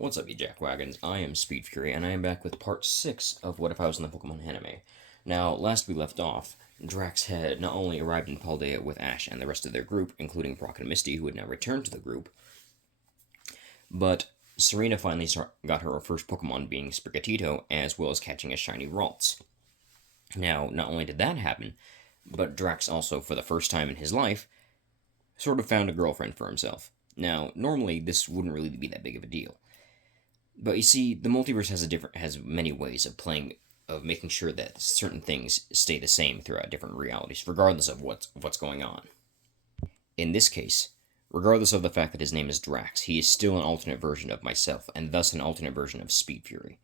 What's up, you jackwagons? I am Speed Fury, and I am back with part 6 of What If I Was in the Pokemon anime. Now, last we left off, Drax had not only arrived in Paldea with Ash and the rest of their group, including Brock and Misty, who had now returned to the group, but Serena finally got her first Pokemon, being Sprigatito, as well as catching a shiny Ralts. Now, not only did that happen, but Drax also, for the first time in his life, sort of found a girlfriend for himself. Now, normally this wouldn't really be that big of a deal. But you see, the multiverse has many ways of making sure that certain things stay the same throughout different realities, regardless of what's going on. In this case, regardless of the fact that his name is Drax, he is still an alternate version of myself, and thus an alternate version of Speed Fury.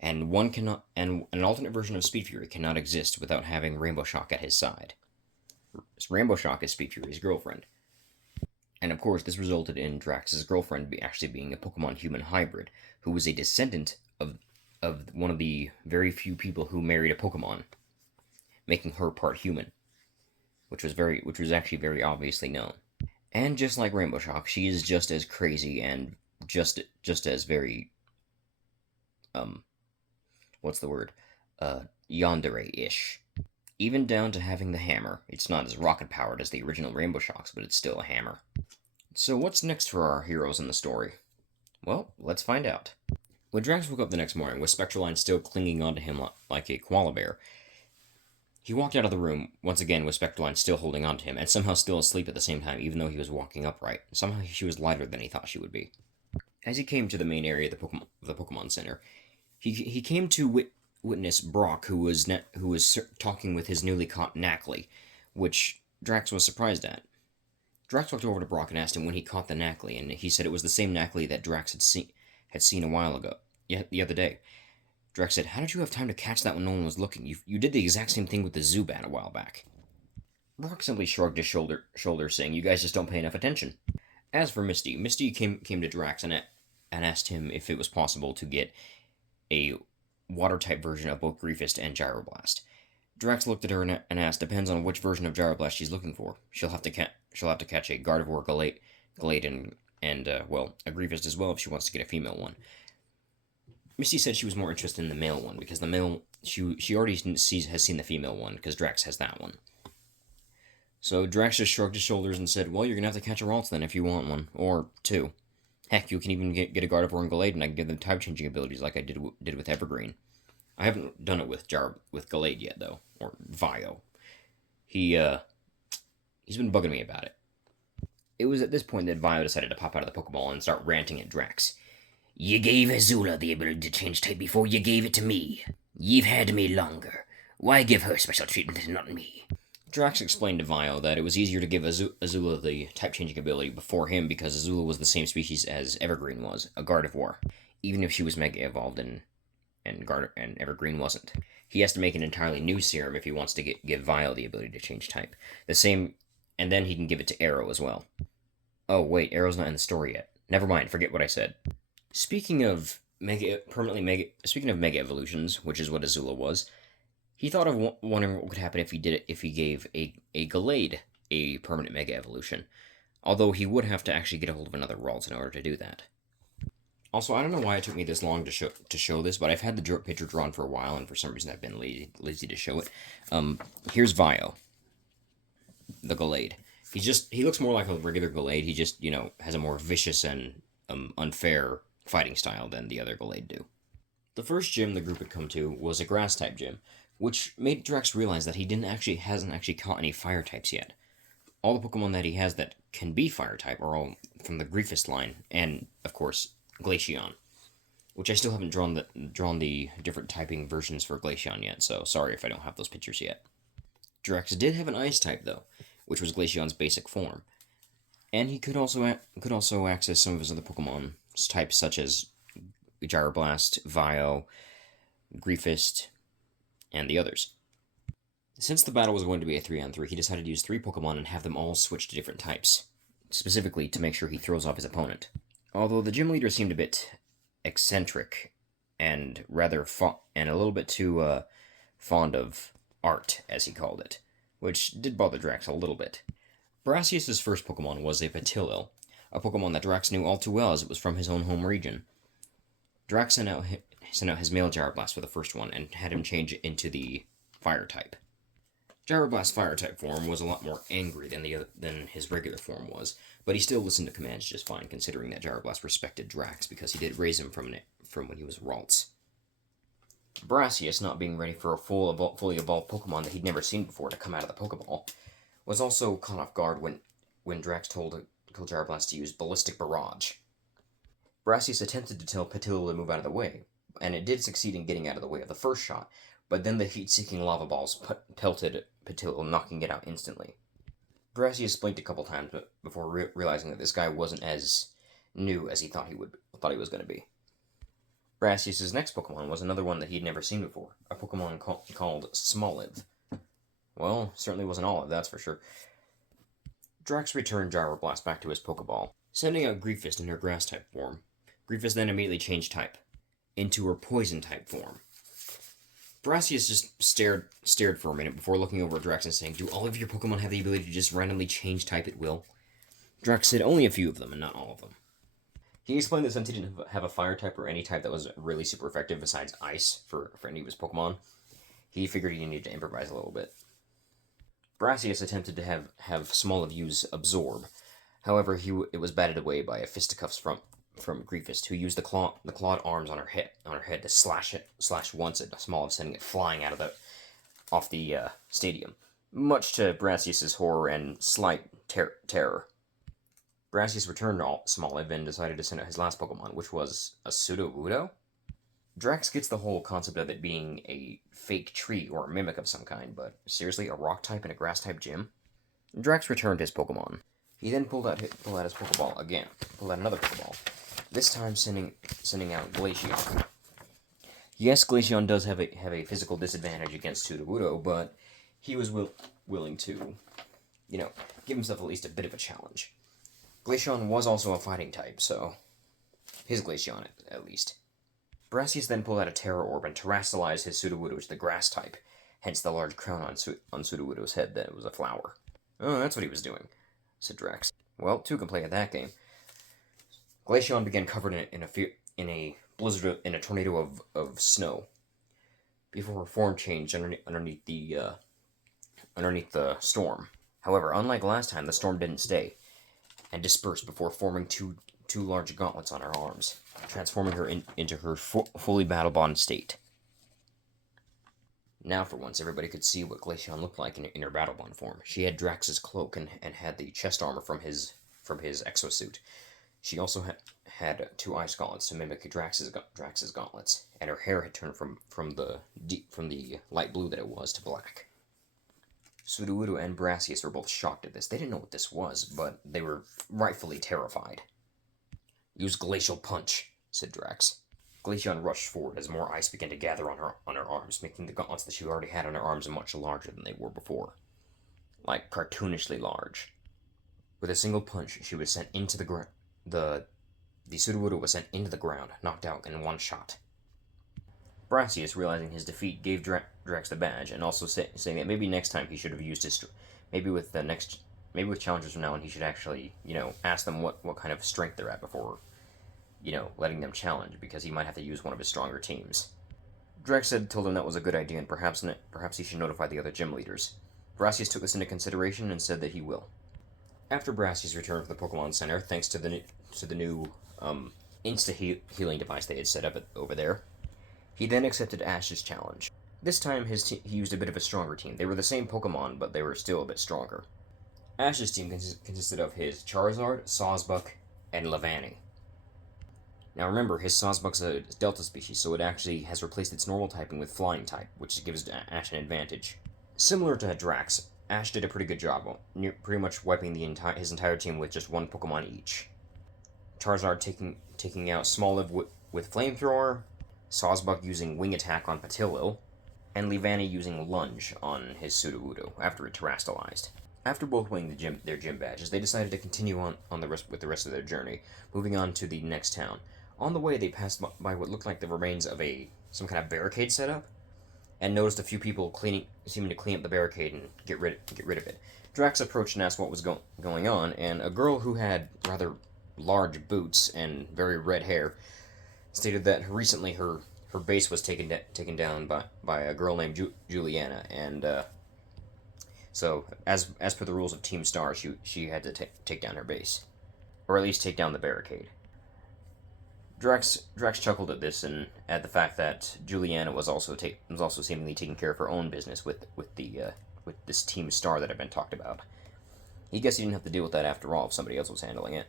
And an alternate version of Speed Fury cannot exist without having Rainbow Shock at his side. Rainbow Shock is Speed Fury's girlfriend. And of course, this resulted in Drax's girlfriend actually being a Pokemon-human hybrid, who was a descendant of one of the very few people who married a Pokemon, making her part human, which was actually very obviously known. And just like Rainbow Shock, she is just as crazy and just as very what's the word? Yandere-ish. Even down to having the hammer. It's not as rocket-powered as the original Rainbow Shocks, but it's still a hammer. So what's next for our heroes in the story? Well, let's find out. When Drax woke up the next morning with Spectraline still clinging onto him like a koala bear, he walked out of the room, once again with Spectraline still holding onto him, and somehow still asleep at the same time, even though he was walking upright. Somehow she was lighter than he thought she would be. As he came to the main area of the Pokemon Center, he came to witness Brock, who was talking with his newly caught Knackley, which Drax was surprised at. Drax walked over to Brock and asked him when he caught the Knackley, and he said it was the same Knackley that Drax had seen a while ago, the other day. Drax said, "How did you have time to catch that when no one was looking? You did the exact same thing with the Zubat a while back." Brock simply shrugged his shoulders, saying, "You guys just don't pay enough attention." As for Misty, Misty came to Drax and asked him if it was possible to get a water-type version of both Griefist and Gyroblast. Drax looked at her and asked, "Depends on which version of Gyroblast she's looking for. She'll have to catch a Gardevoir, Gallade, and a Griefist as well if she wants to get a female one." Misty said she was more interested in the male one because the male she already has seen the female one because Drax has that one. So Drax just shrugged his shoulders and said, "Well, you're gonna have to catch a Ralts then if you want one, or two. Heck, you can even get a Gardevoir and Gallade, and I can give them type-changing abilities like I did with Evergreen. I haven't done it with Gallade yet, though, or Vio. He's been bugging me about it." It was at this point that Vio decided to pop out of the Pokeball and start ranting at Drax. "You gave Azula the ability to change type before you gave it to me. You've had me longer. Why give her special treatment and not me?" Drax explained to Vio that it was easier to give Azula the type-changing ability before him because Azula was the same species as Evergreen was, a Gardevoir, even if she was Mega Evolved and Evergreen wasn't. He has to make an entirely new serum if he wants to give Vio the ability to change type. And then he can give it to Arrow as well. Oh wait, Arrow's not in the story yet. Never mind, forget what I said. Speaking of Mega Evolutions, which is what Azula was, he thought of wondering what could happen if he gave a Gallade a permanent Mega Evolution. Although he would have to actually get a hold of another Ralts in order to do that. Also, I don't know why it took me this long to show this, but I've had the picture drawn for a while, and for some reason I've been lazy to show it. Here's Vio, the Gallade. He looks more like a regular Gallade. He just, has a more vicious and unfair fighting style than the other Gallade do. The first gym the group had come to was a Grass-type gym, which made Drax realize that he hasn't actually caught any Fire types yet. All the Pokemon that he has that can be Fire type are all from the Griefist line, and of course Glaceon, which I still haven't drawn the different typing versions for Glaceon yet. So sorry if I don't have those pictures yet. Drax did have an Ice type though, which was Glaceon's basic form, and he could also access some of his other Pokemon's types such as Gyroblast, Vio, Griefist, and the others. Since the battle was going to be a 3-on-3, he decided to use 3 Pokemon and have them all switch to different types, specifically to make sure he throws off his opponent. Although the gym leader seemed a bit eccentric and and a little bit too fond of art, as he called it, which did bother Drax a little bit. Brassious' first Pokemon was a Patilil, a Pokemon that Drax knew all too well as it was from his own home region. Drax sent out his male Gyroblast for the first one and had him change it into the Fire type. Gyroblast's Fire type form was a lot more angry than his regular form was, but he still listened to commands just fine, considering that Gyroblast respected Drax because he did raise him from when he was Ralts. Brassious, not being ready for a fully evolved Pokemon that he'd never seen before to come out of the Pokeball, was also caught off guard when Drax told Gyroblast to use Ballistic Barrage. Brassious attempted to tell Petilil to move out of the way, and it did succeed in getting out of the way of the first shot, but then the heat-seeking lava balls pelted Petilil, knocking it out instantly. Brassious blinked a couple times before realizing that this guy wasn't as new as he thought he was going to be. Brassius' next Pokemon was another one that he'd never seen before, a Pokemon called Smoliv. Well, certainly wasn't Olive, that's for sure. Drax returned Gyroblast back to his Pokeball, sending out Griefist in her Grass-type form. Griefist then immediately changed type, into her Poison-type form. Brassius just stared for a minute before looking over at Drax and saying, "Do all of your Pokemon have the ability to just randomly change type at will?" Drax said only a few of them, and not all of them. He explained that since he didn't have a Fire type or any type that was really super effective besides Ice for any of his Pokemon, he figured he needed to improvise a little bit. Brassius attempted to have Smoliv use Absorb. However, it was batted away by a Fisticuffs from Griefist, who used the clawed arms on her head to slash once at Smoliv, sending it flying off the stadium, much to Brassius's horror and slight terror. Brassius returned to Smoliv and decided to send out his last Pokemon, which was a Sudowoodo? Drax gets the whole concept of it being a fake tree or a mimic of some kind, but seriously, a rock type and a grass type gym? Drax returned his Pokemon. He then pulled out his Pokeball again, pulled out another Pokeball, this time sending out Glaceon. Yes, Glaceon does have a physical disadvantage against Sudowoodo, but he was willing to, give himself at least a bit of a challenge. Glaceon was also a fighting type, so his Glaceon at least. Brassius then pulled out a Terror Orb and terrestrialized his Sudowoodo to the Grass type, hence the large crown on Sudowoodo's head that it was a flower. "Oh, that's what he was doing," said Drax. "Well, two can play at that game." Glaceon began covered in a blizzard, in a tornado of snow, before her form changed underneath the storm. However, unlike last time, the storm didn't stay, and dispersed before forming two large gauntlets on her arms, transforming her into her fully battle-bond state. Now, for once, everybody could see what Glaceon looked like in her battle-bond form. She had Drax's cloak and had the chest armor from his exosuit. She also had two ice gauntlets to mimic Drax's gauntlets, and her hair had turned from the light blue that it was to black. Sudowoodo and Brassius were both shocked at this. They didn't know what this was, but they were rightfully terrified. "Use Glacial Punch," said Drax. Glaceon rushed forward as more ice began to gather on her arms, making the gauntlets that she already had on her arms much larger than they were before. Like cartoonishly large. With a single punch, she was sent into the ground. The Sudowoodo was sent into the ground, knocked out in one shot. Brassius, realizing his defeat, gave Drax the badge, and also saying that maybe next time he should have used his... Maybe with challengers from now on, he should actually, ask them what kind of strength they're at before, letting them challenge, because he might have to use one of his stronger teams. Drax told him that was a good idea, and perhaps he should notify the other gym leaders. Brassius took this into consideration and said that he will. After Brassius returned from the Pokemon Center, thanks to the new insta-healing device they had set up over there, he then accepted Ash's challenge. This time, he used a bit of a stronger team. They were the same Pokemon, but they were still a bit stronger. Ash's team consisted of his Charizard, Sawsbuck, and Leavanny. Now remember, his Sawsbuck's a Delta species, so it actually has replaced its normal typing with Flying type, which gives Ash an advantage. Similar to Drax, Ash did a pretty good job, pretty much wiping his entire team with just one Pokemon each. Charizard taking out Smoliv with Flamethrower, Sawsbuck using Wing Attack on Petilil, and Leavanny using Lunge on his Sudowoodo after it terrestrialized. After both winning their gym badges, they decided to continue on with the rest of their journey, moving on to the next town. On the way, they passed by what looked like the remains of some kind of barricade setup, and noticed a few people seeming to clean up the barricade and get rid of it. Drax approached and asked what was going on, and a girl who had rather large boots and very red hair, stated that recently her base was taken down by a girl named Juliana, and so as per the rules of Team Star, she had to take down her base, or at least take down the barricade. Drax chuckled at this and at the fact that Juliana was also seemingly taking care of her own business with this Team Star that had been talked about. He guessed he didn't have to deal with that after all if somebody else was handling it.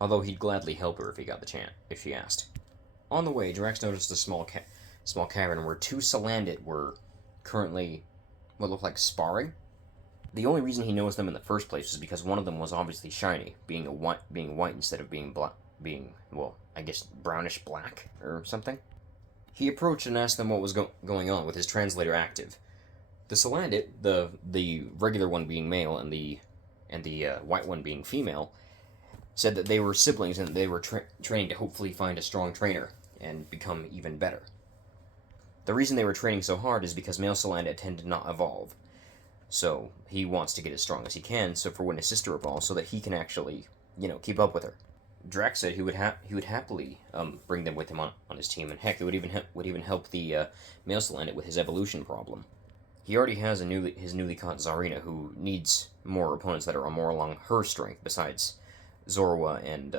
Although he'd gladly help her if he got the chance if she asked. On the way, Drax noticed a small cavern where two Salandit were currently what looked like sparring. The only reason he noticed them in the first place was because one of them was obviously shiny, being white instead of being black, being, well, I guess brownish black or something. He approached and asked them what was going on with his translator active. The Salandit, the regular one being male and the white one being female, said that they were siblings and they were training to hopefully find a strong trainer and become even better. The reason they were training so hard is because male Salandit tend to not evolve. So he wants to get as strong as he can, so for when his sister evolves, so that he can actually, keep up with her. Drax said he would happily bring them with him on his team, and heck, it would even help the male Salandit with his evolution problem. He already has his newly caught Zarina, who needs more opponents that are more along her strength, besides Zorwa and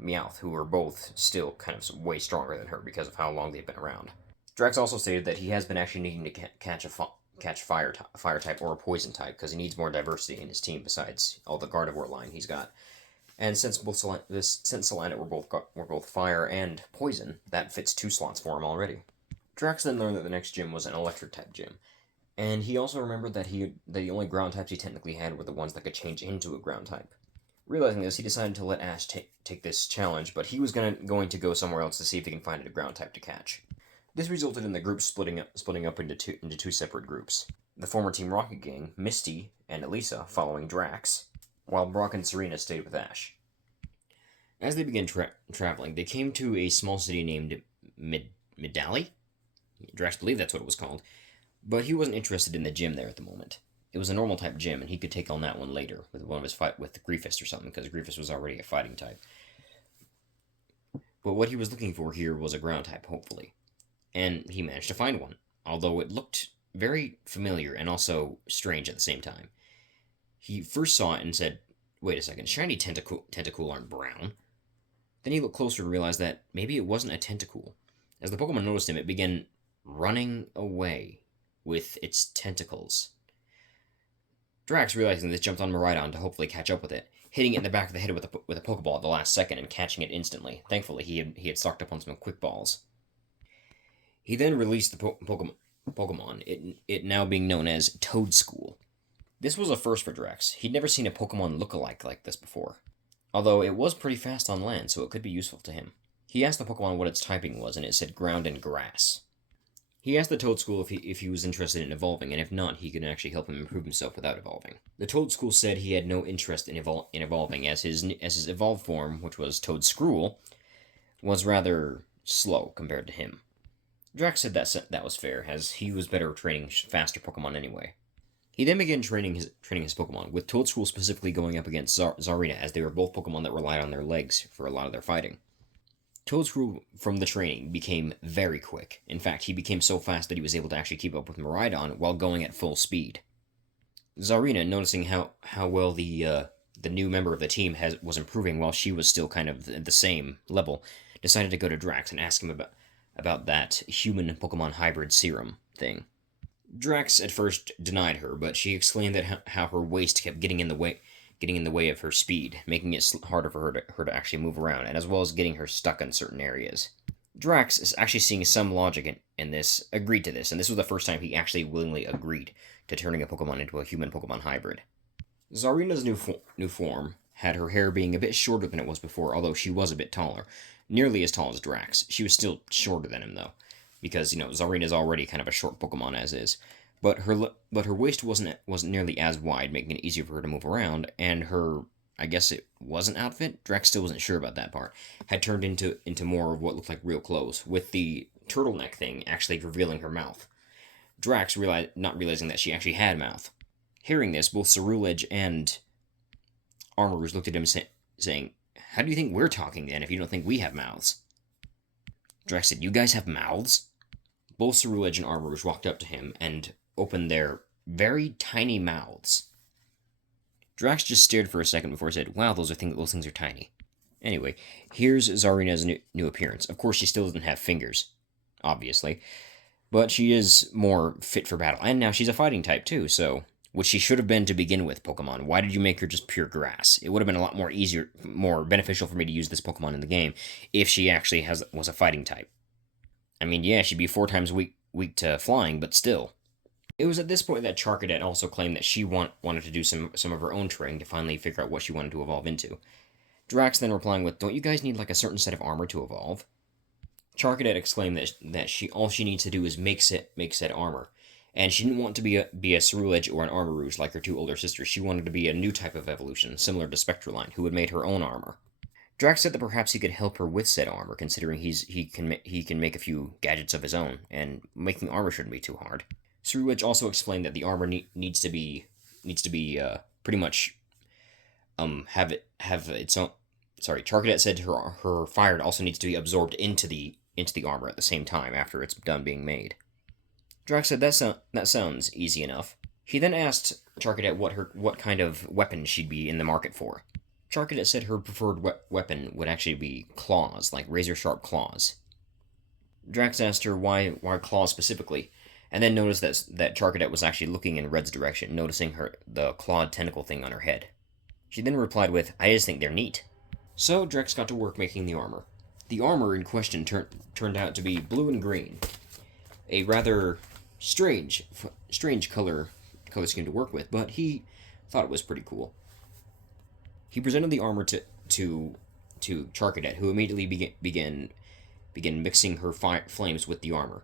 Meowth, who are both still kind of way stronger than her because of how long they've been around. Drax also stated that he has been actually needing to catch fire type or a poison type because he needs more diversity in his team besides all the Gardevoir line he's got. And since Salandit were both fire and poison, that fits 2 slots for him already. Drax then learned that the next gym was an electric type gym, and he also remembered that the only ground types he technically had were the ones that could change into a ground type. Realizing this, he decided to let Ash take this challenge, but he was going to go somewhere else to see if he can find a ground type to catch. This resulted in the group splitting up into two separate groups. The former Team Rocket gang, Misty and Elisa, following Drax, while Brock and Serena stayed with Ash. As they began traveling, they came to a small city named Midali? Drax believed that's what it was called, but he wasn't interested in the gym there at the moment. It was a normal type gym, and he could take on that one later with one of his fight with Griefus or something, because Griefus was already a fighting type. But what he was looking for here was a ground type, hopefully. And he managed to find one, although it looked very familiar and also strange at the same time. He first saw it and said, "Wait a second, shiny Tentacool aren't brown." Then he looked closer and realized that maybe it wasn't a Tentacool. As the Pokemon noticed him, it began running away with its tentacles. Drax, realizing this, jumped on Miraidon to hopefully catch up with it, hitting it in the back of the head with a Pokeball at the last second and catching it instantly. Thankfully, he had stocked up on some quick balls. He then released the Pokemon, it now being known as Toedscool. This was a first for Drax. He'd never seen a Pokemon look-alike like this before, although it was pretty fast on land, so it could be useful to him. He asked the Pokemon what its typing was, and it said ground and grass. He asked the Toedscool if he was interested in evolving, and if not, he could actually help him improve himself without evolving. The Toedscool said he had no interest in evolving, as his evolved form, which was Toedscruel, was rather slow compared to him. Drax said that was fair, as he was better at training faster Pokemon anyway. He then began training his Pokemon, with Toedscool specifically going up against Zarina, as they were both Pokemon that relied on their legs for a lot of their fighting. Toedscool, from the training, became very quick. In fact, he became so fast that he was able to actually keep up with Miraidon while going at full speed. Zarina, noticing how well the new member of the team was improving while she was still kind of at the same level, decided to go to Drax and ask him about that human-Pokemon hybrid serum thing. Drax at first denied her, but she explained that how her waist kept getting in the way of her speed, making it harder for her to actually move around, and as well as getting her stuck in certain areas. Drax, is actually seeing some logic in this, agreed to this, and this was the first time he actually willingly agreed to turning a Pokemon into a human-Pokemon hybrid. Zarina's new form had her hair being a bit shorter than it was before, although she was a bit taller. Nearly as tall as Drax. She was still shorter than him, though, because, Zarina's already kind of a short Pokemon as is. But her waist wasn't nearly as wide, making it easier for her to move around, and her, I guess it was an outfit? Drax still wasn't sure about that part. Had turned into more of what looked like real clothes, with the turtleneck thing actually revealing her mouth. Drax not realizing that she actually had mouth. Hearing this, both Cerulege and Armor Rouge looked at him saying, How do you think we're talking then if you don't think we have mouths? Drax said, you guys have mouths? Both Cerulege and Armor Rouge walked up to him and opened their very tiny mouths. Drax just stared for a second before he said, wow, those things are tiny. Anyway, here's Zarina's new appearance. Of course, she still doesn't have fingers, obviously, but she is more fit for battle. And now she's a fighting type, too, so... Which she should have been to begin with, Pokemon. Why did you make her just pure grass? It would have been a lot more easier, more beneficial for me to use this Pokemon in the game if she actually was a fighting type. I mean, yeah, she'd be 4 times weak to flying, but still. It was at this point that Charcadet also claimed that she wanted to do some of her own training to finally figure out what she wanted to evolve into. Drax then replying with, don't you guys need like a certain set of armor to evolve? Charcadet exclaimed that all she needs to do is make said armor. And she didn't want to be a Cerulege or an Armor Rouge like her 2 older sisters. She wanted to be a new type of evolution, similar to Spectraline, who had made her own armor. Drax said that perhaps he could help her with said armor, considering he can make a few gadgets of his own, and making armor shouldn't be too hard. Cerulege also explained that the armor needs to be pretty much have its own. Sorry, Charcadet said her fire also needs to be absorbed into the armor at the same time after it's done being made. Drax said that sounds easy enough. He then asked Charcadet what kind of weapon she'd be in the market for. Charcadet said her preferred weapon would actually be claws, like razor-sharp claws. Drax asked her why claws specifically, and then noticed that Charcadet was actually looking in Red's direction, noticing the clawed tentacle thing on her head. She then replied with, I just think they're neat. So Drax got to work making the armor. The armor in question turned out to be blue and green, a rather strange color scheme to work with, but he thought it was pretty cool. He presented the armor to Charcadet, who immediately began mixing her flames with the armor.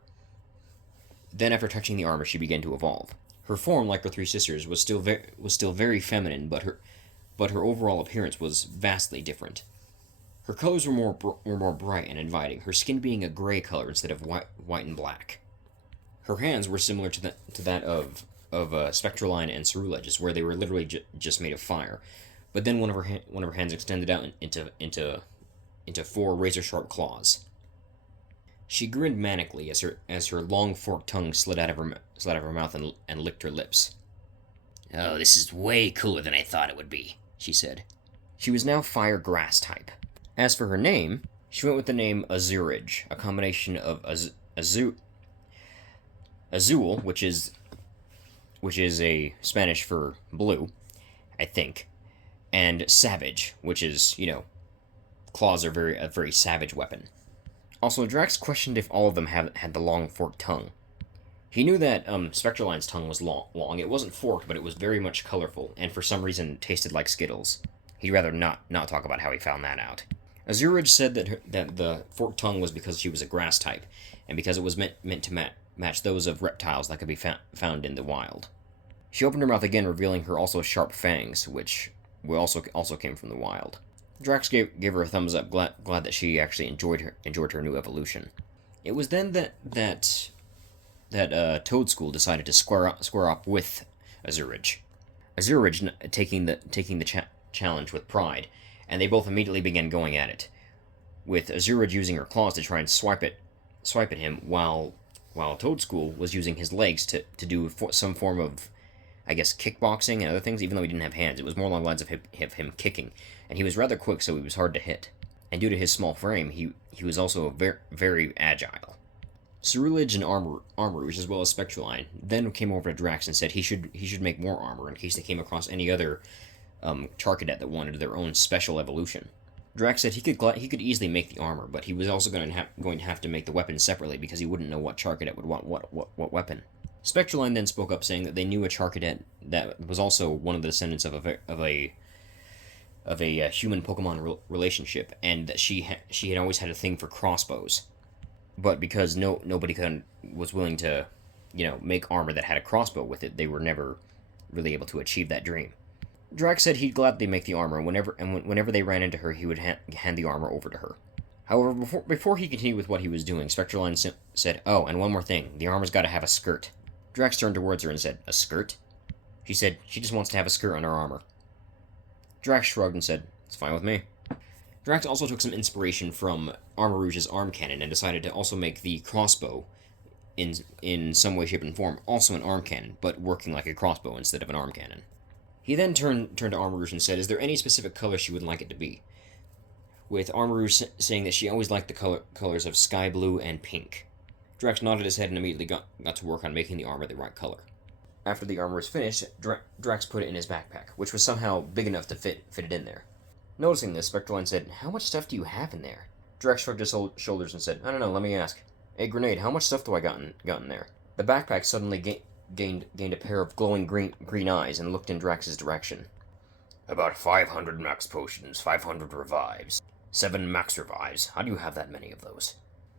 Then, after touching the armor, she began to evolve. Her form, like her 3 sisters, was still very feminine, but her overall appearance was vastly different. Her colors were more bright and inviting, her skin being a gray color instead of white and black. Her hands were similar to that of Spectraline and Cerulege's, where they were literally just made of fire. But then one of her hands extended out into 4 razor-sharp claws. She grinned manically as her long forked tongue slid out of her mouth and licked her lips. Oh, this is way cooler than I thought it would be, she said. She was now fire grass type. As for her name, she went with the name Azurage, a combination of Azul, which is a Spanish for blue, I think, and Savage, which is, claws are a very savage weapon. Also, Drax questioned if all of them had the long forked tongue. He knew that Spectraline's tongue was long. It wasn't forked, but it was very much colorful, and for some reason tasted like Skittles. He'd rather not talk about how he found that out. Azurage said that the forked tongue was because she was a grass type, and because it was meant to match those of reptiles that could be found in the wild. She opened her mouth again, revealing her also sharp fangs, which also came from the wild. Drax gave her a thumbs up, glad that she actually enjoyed her new evolution. It was then that Toadschool decided to square up with Azurage. Azurage taking the challenge with pride, and they both immediately began going at it, with Azurage using her claws to try and swipe at him, while Toadschool was using his legs to do some form of, I guess, kickboxing and other things, even though he didn't have hands. It was more along the lines of him kicking, and he was rather quick, so he was hard to hit. And due to his small frame, he was also very, very agile. Cerulege and Armor Rouge, as well as Spectraline, then came over to Drax and said he should make more armor in case they came across any other Charcadet that wanted their own special evolution. Drax said he could easily make the armor, but he was also going to have to make the weapon separately because he wouldn't know what Charcadet would want what weapon. Spectraline then spoke up, saying that they knew a Charcadet that was also one of the descendants of a human Pokemon relationship, and that she had always had a thing for crossbows, but because nobody was willing to, make armor that had a crossbow with it, they were never really able to achieve that dream. Drax said he'd gladly make the armor, and whenever they ran into her, he would hand the armor over to her. However, before he continued with what he was doing, Spectraline said, "Oh, and one more thing, the armor's got to have a skirt." Drax turned towards her and said, "A skirt?" She said she just wants to have a skirt on her armor. Drax shrugged and said, "It's fine with me." Drax also took some inspiration from Armor Rouge's arm cannon and decided to also make the crossbow in some way, shape, and form also an arm cannon, but working like a crossbow instead of an arm cannon. He then turned to Armor Rouge and said, "Is there any specific color she would like it to be?" With Armor Rouge saying that she always liked the colors of sky blue and pink. Drax nodded his head and immediately got to work on making the armor the right color. After the armor was finished, Drax put it in his backpack, which was somehow big enough to fit it in there. Noticing this, Spectraline said, "How much stuff do you have in there?" Drax shrugged his shoulders and said, "I don't know, let me ask. Hey, Grenade, how much stuff do I got in there?" The backpack suddenly gained a pair of glowing green eyes and looked in Drax's direction. "About 500 max potions, 500 revives, 7 max revives. How do you have that many of those?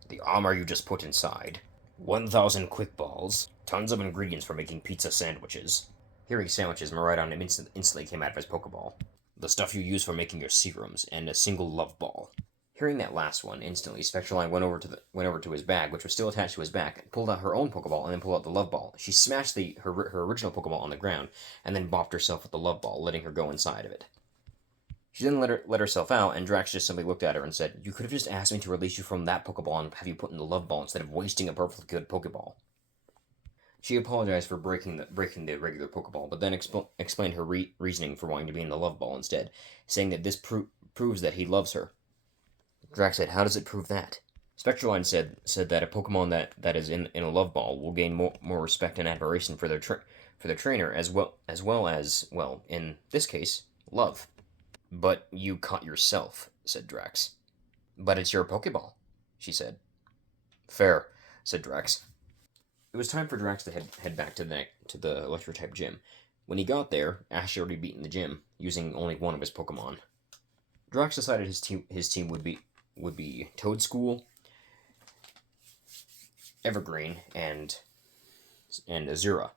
The armor you just put inside, 1,000 quick balls, tons of ingredients for making pizza sandwiches." Hearing sandwiches, Miraidon instantly came out of his Pokeball. "The stuff you use for making your serums, and a single love ball." Hearing that last one, instantly, Spectraline went over to his bag, which was still attached to his back, pulled out her own Pokeball, and then pulled out the love ball. She smashed her original Pokeball on the ground, and then bopped herself with the love ball, letting her go inside of it. She then let herself out, and Drax just simply looked at her and said, "You could have just asked me to release you from that Pokeball and have you put in the love ball instead of wasting a perfectly good Pokeball." She apologized for breaking the regular Pokeball, but then explained her reasoning for wanting to be in the love ball instead, saying that this proves that he loves her. Drax said, "How does it prove that?" Spectraline said that a Pokemon that is in a love ball will gain more respect and admiration for their trainer as well as in this case, love. "But you caught yourself," said Drax. "But it's your Pokeball," she said. "Fair," said Drax. It was time for Drax to head back to the Electro-type gym. When he got there, Ash had already beaten the gym, using only one of his Pokemon. Drax decided his team would be Toadscool, Evergreen, and Azula,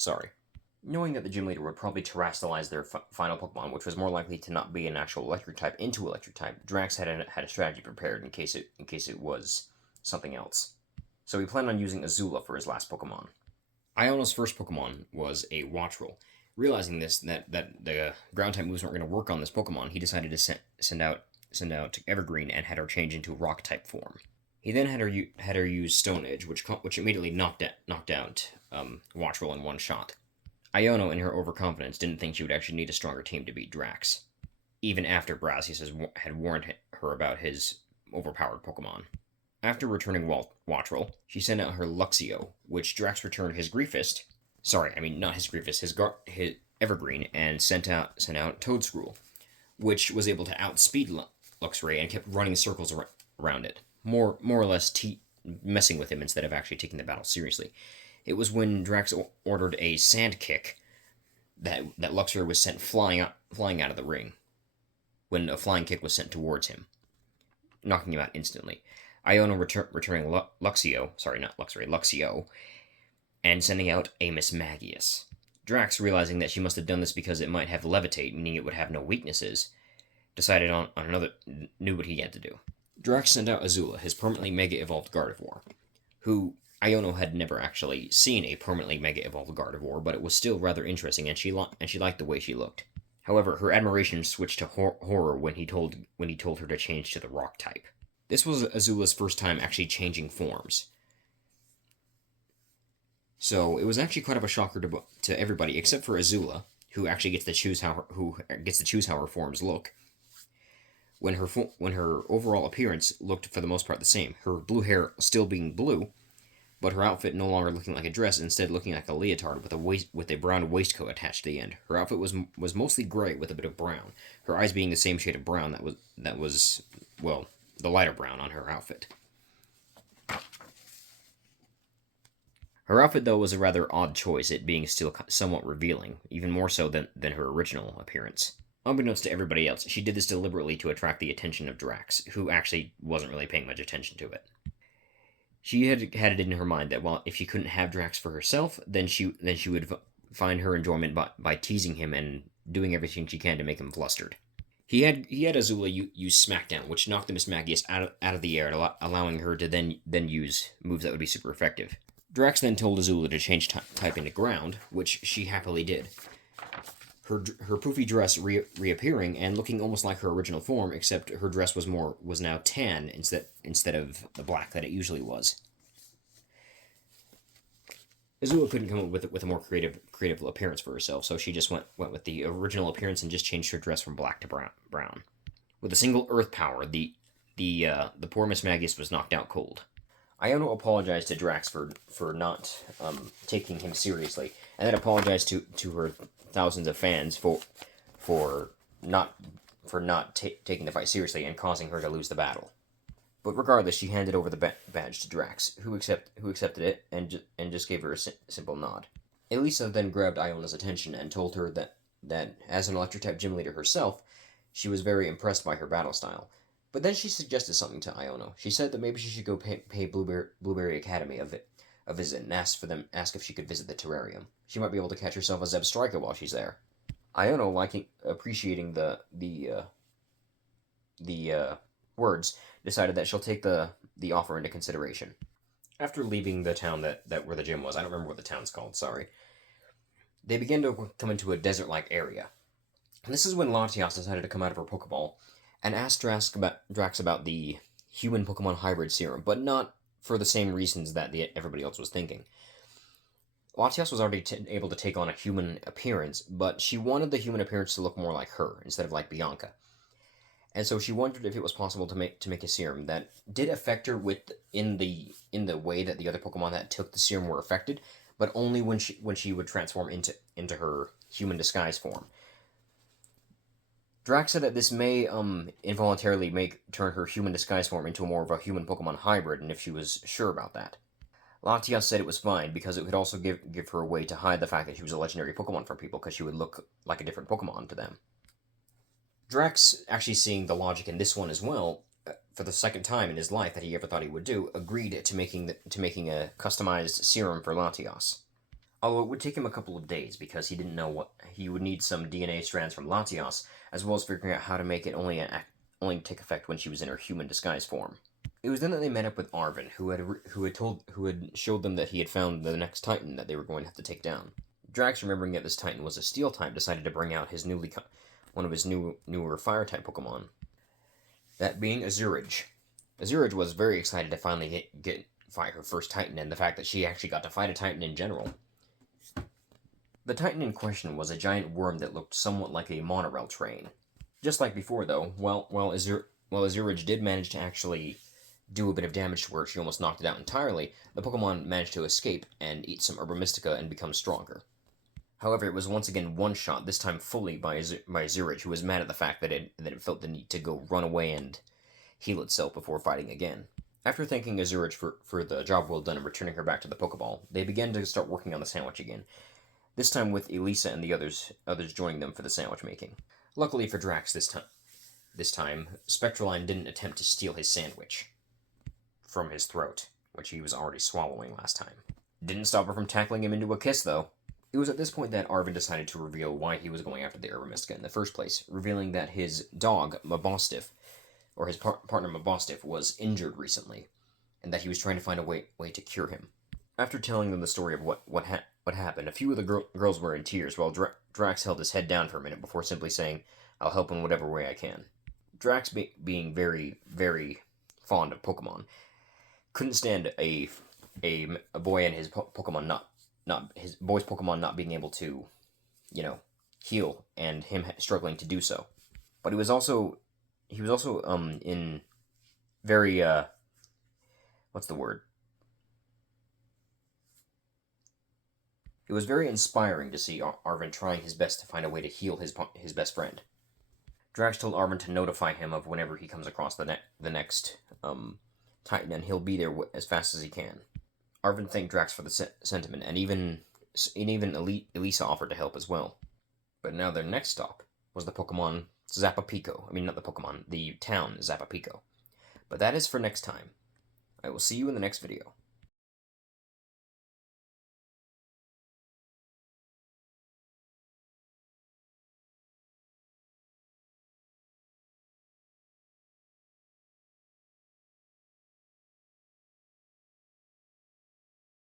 sorry. Knowing that the gym leader would probably terrestrialize their final Pokemon, which was more likely to not be an actual Electric type into Electric type, Drax had a strategy prepared in case it was something else. So he planned on using Azula for his last Pokemon. Iono's first Pokemon was a Wattrel. Realizing this, that the ground type moves weren't going to work on this Pokemon, he decided to send out Evergreen and had her change into Rock type form. He then had her use Stone Edge, which immediately knocked out Wattrel in one shot. Iono, in her overconfidence, didn't think she would actually need a stronger team to beat Drax, even after Brassious had warned her about his overpowered Pokemon. After returning Wattrel, she sent out her Luxio, which Drax returned his Griefist. Sorry, I mean not his Griefist, his Evergreen, and sent out Toadscool, which was able to outspeed Luxray and kept running circles around it, more or less messing with him instead of actually taking the battle seriously. It was when Drax ordered a Sand Kick that Luxray was sent flying out of the ring, when a flying kick was sent towards him, knocking him out instantly. Iono returning Luxio, and sending out a Mismagius. Drax, realizing that she must have done this because it might have Levitate, meaning it would have no weaknesses, decided on knew what he had to do. Drax sent out Azula, his permanently Mega Evolved Gardevoir, who Iono had never actually seen a permanently Mega Evolved Gardevoir, but it was still rather interesting, and she liked the way she looked. However, her admiration switched to horror when he told her to change to the Rock type. This was Azula's first time actually changing forms. So it was actually quite of a shocker to everybody, except for Azula, who actually gets to choose how her forms look. When her overall appearance looked for the most part the same, her blue hair still being blue, but her outfit no longer looking like a dress, instead looking like a leotard with a brown waistcoat attached to the end. Her outfit was mostly gray with a bit of brown. Her eyes being the same shade of brown that was the lighter brown on her outfit. Her outfit, though, was a rather odd choice, it being still somewhat revealing, even more so than her original appearance. Unbeknownst to everybody else, she did this deliberately to attract the attention of Drax, who actually wasn't really paying much attention to it. She had it in her mind that, if she couldn't have Drax for herself, then she would find her enjoyment by teasing him and doing everything she can to make him flustered. He had Azula use Smackdown, which knocked the Mismagius out of the air, allowing her to then use moves that would be super effective. Drax then told Azula to change type into Ground, which she happily did. her poofy dress reappearing and looking almost like her original form, except her dress was now tan instead of the black that it usually was. Azula couldn't come up with a more creative appearance for herself, so she just went with the original appearance and just changed her dress from black to brown. With a single Earth power, the poor Miss Magius was knocked out cold. Iono apologized to Drax for not taking him seriously, and then apologized to her thousands of fans for not taking the fight seriously and causing her to lose the battle. But regardless, she handed over the badge to Drax, who accepted it and just gave her a simple nod. Elisa then grabbed Iona's attention and told her that as an electric type gym leader herself, she was very impressed by her battle style. But then she suggested something to Iono. She said that maybe she should go pay Blueberry Academy a visit and ask if she could visit the terrarium. She might be able to catch herself a Zeb Striker while she's there. Iono, appreciating the words, decided that she'll take the offer into consideration. After leaving the town that where the gym was, I don't remember what the town's called, sorry, they began to come into a desert-like area. And this is when Latias decided to come out of her Pokeball and asked Drax about the human Pokemon hybrid serum, but not for the same reasons that everybody else was thinking. Latias was already able to take on a human appearance, but she wanted the human appearance to look more like her instead of like Bianca. And so she wondered if it was possible to make a serum that did affect her in the way that the other Pokemon that took the serum were affected, but only when she would transform into her human disguise form. Drax said that this may involuntarily turn her human disguise form into more of a human Pokemon hybrid, and if she was sure about that. Latias said it was fine because it could also give her a way to hide the fact that she was a legendary Pokemon from people, because she would look like a different Pokemon to them. Drax, actually seeing the logic in this one as well, for the second time in his life that he ever thought he would do, agreed to making a customized serum for Latias. Although it would take him a couple of days because he didn't know what he would need some DNA strands from Latias, as well as figuring out how to make it only take effect when she was in her human disguise form. It was then that they met up with Arven, who had showed them that he had found the next Titan that they were going to have to take down. Drax, remembering that this Titan was a Steel type, decided to bring out one of his newer Fire type Pokemon. That being Azurage. Azurage was very excited to finally fight her first Titan, and the fact that she actually got to fight a Titan in general. The Titan in question was a giant worm that looked somewhat like a monorail train. Just like before, though, while Azurage did manage to actually do a bit of damage to her, she almost knocked it out entirely, the Pokemon managed to escape and eat some Herba Mystica and become stronger. However, it was once again one-shot, this time fully by Azurage, who was mad at the fact that it felt the need to go run away and heal itself before fighting again. After thanking Azurage for the job well done and returning her back to the Pokeball, they began to start working on the sandwich again, this time with Elisa and the others joining them for the sandwich making. Luckily for Drax this time, Spectraline didn't attempt to steal his sandwich from his throat, which he was already swallowing last time. Didn't stop her from tackling him into a kiss, though. It was at this point that Arven decided to reveal why he was going after the Herba Mystica in the first place, revealing that his dog, Mabostiff, or his partner Mabostiff, was injured recently, and that he was trying to find a way to cure him. After telling them the story of what happened, a few of the girls were in tears, while Drax held his head down for a minute before simply saying, "I'll help in whatever way I can." Drax, being very, very fond of Pokemon, couldn't stand a boy and his Pokemon his boy's Pokemon not being able to, heal, and him struggling to do so. But he was also in very what's the word? It was very inspiring to see Arven trying his best to find a way to heal his best friend. Drax told Arven to notify him of whenever he comes across the next Titan, and he'll be there as fast as he can. Arven thanked Drax for the sentiment, and even Elisa offered to help as well. But now their next stop was the Pokemon Zapapico. I mean, not the Pokemon, the town Zapapico. But that is for next time. I will see you in the next video.